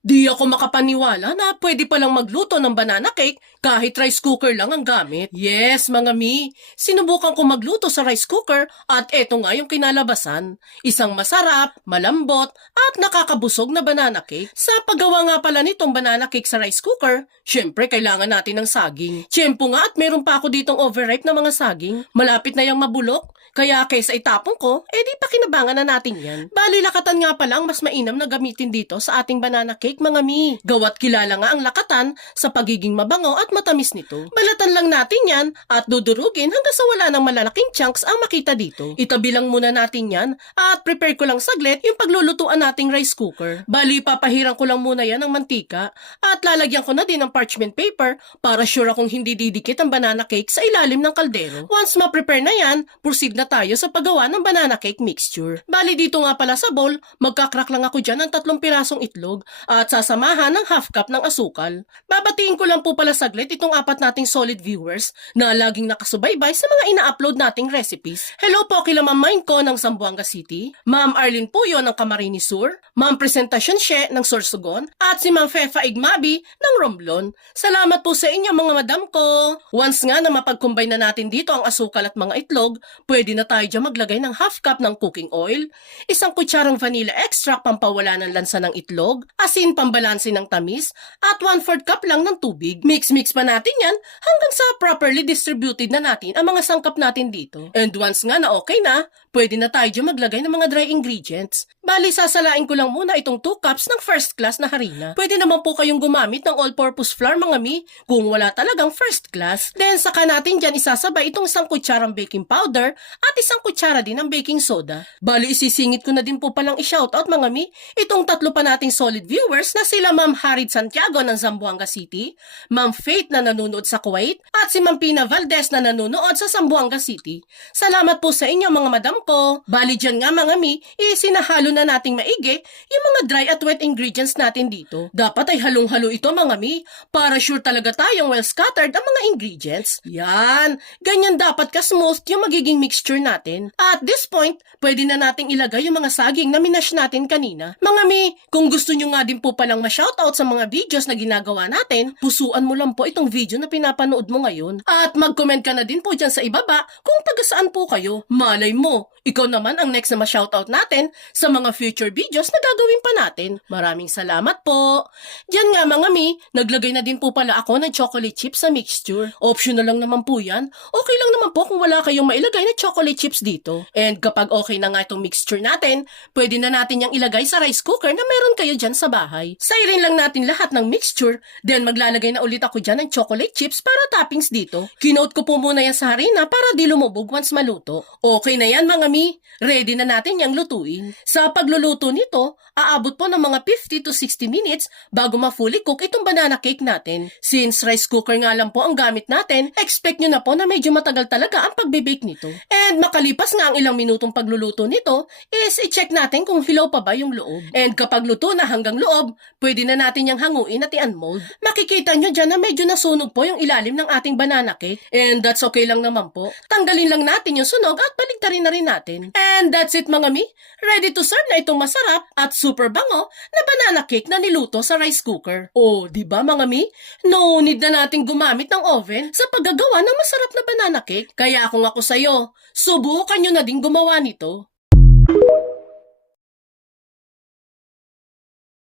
Di ako makapaniwala na pwede palang magluto ng banana cake kahit rice cooker lang ang gamit. Yes, mga mi. Sinubukan ko magluto sa rice cooker at eto nga yung kinalabasan. Isang masarap, malambot at nakakabusog na banana cake. Sa paggawa nga pala nitong banana cake sa rice cooker, syempre kailangan natin ng saging. Tiyempo nga at meron pa ako ditong overripe na mga saging. Malapit na yung mabulok. Kaya kaysa itapon ko, di pakinabangan na natin yan. Bali lakatan nga pala ang mas mainam na gamitin dito sa ating banana cake mga mi. Gawat kilala nga ang lakatan sa pagiging mabango at matamis nito. Balatan lang natin yan at dudurugin hanggang sa wala ng malalaking chunks ang makita dito. Itabi lang muna natin yan at prepare ko lang saglit yung paglulutuan nating rice cooker. Bali papahiran ko lang muna yan ng mantika at lalagyan ko na din ng parchment paper para sure akong hindi didikit ang banana cake sa ilalim ng kaldero. Once ma-prepare na yan, proceed na tayo sa paggawa ng banana cake mixture. Bali dito nga pala sa bowl, magkakrak lang ako dyan ng 3 pirasong itlog at sasamahan ng half cup ng asukal. Babatiin ko lang po pala saglit itong 4 nating solid viewers na laging nakasubaybay sa mga ina-upload nating recipes. Hello po kila Ma'am Mine ko ng Zamboanga City, Ma'am Arlene Puyo ng Camarines Sur, Ma'am Presentasyon She ng Sorsogon, at si Ma'am Fefa Igmabi ng Romblon. Salamat po sa inyo mga madam ko. Once nga na mapag-combine na natin dito ang asukal at mga itlog, pwede na tayo dyan maglagay ng half cup ng cooking oil, 1 kutsarang vanilla extract pampawala ng lansa ng itlog, asin pambalanse ng tamis, at 1/4 cup lang ng tubig. Mix-mix pa natin yan hanggang sa properly distributed na natin ang mga sangkap natin dito. And once nga na okay na, pwede na tayo dyan maglagay ng mga dry ingredients. Bali, sasalain ko lang muna itong 2 cups ng first class na harina. Pwede naman po kayong gumamit ng all-purpose flour mga mi kung wala talagang first class. Then saka natin dyan isasabay itong 1 kutsarang baking powder at 1 kutsara din ng baking soda. Bali, isisingit ko na din po palang i-shoutout mga mi itong 3 pa nating solid viewers na sila Ma'am Harid Santiago ng Zamboanga City, Ma'am Faith na nanonood sa Kuwait, at si Ma'am Pina Valdez na nanonood sa Zamboanga City. Salamat po sa inyo mga madam ko. Bali dyan nga mga mi, isinahalo na nating maigi yung mga dry at wet ingredients natin dito. Dapat ay halong-halo ito mga mi para sure talaga tayong well scattered ang mga ingredients. Yan, ganyan dapat ka-smooth yung magiging mixture natin. At this point, pwede na nating ilagay yung mga saging na minash natin kanina. Mga mi, kung gusto nyo nga din po palang ma-shoutout sa mga videos na ginagawa natin, pusuan mo lang po itong video na pinapanood mo ngayon. At mag-comment ka na din po dyan sa ibaba kung taga saan po kayo. Malay mo, ikaw naman ang next na ma-shoutout natin sa mga future videos na gagawin pa natin. Maraming salamat po. Diyan nga mga mi, naglagay na din po pala ako ng chocolate chips sa mixture. Optional lang naman po yan. Okay lang naman po kung wala kayong mailagay na chocolate chips dito. And kapag okay na nga itong mixture natin, pwede na natin yung ilagay sa rice cooker na meron kayo dyan sa bahay. Sairin lang natin lahat ng mixture, then maglalagay na ulit ako dyan ng chocolate chips para toppings dito. Kinote ko po muna yan sa harina para di lumubog once maluto. Okay na yan mga mi, ready na natin yung lutuin. Sa pagluluto nito, aabot po ng mga 50 to 60 minutes bago ma-fully cook itong banana cake natin. Since rice cooker nga lang po ang gamit natin, expect nyo na po na medyo matagal talaga ang pagbe-bake nito. And makalipas nga ang ilang minutong pagluluto nito, is i-check natin kung hilaw pa ba yung loob. And kapag luto na hanggang loob, pwede na natin yung hanguin at i-unmold. Makikita nyo dyan na medyo nasunog po yung ilalim ng ating banana cake. And that's okay lang naman po. Tanggalin lang natin yung sunog at baligtarin na rin natin. And that's it mga mi. Ready to serve na itong masarap at super bango na banana cake na niluto sa rice cooker. Oh, di ba mga mi? No need na nating gumamit ng oven sa paggagawa ng masarap na banana cake. Kaya kung ako sa'yo, subukan nyo na din gumawa nito.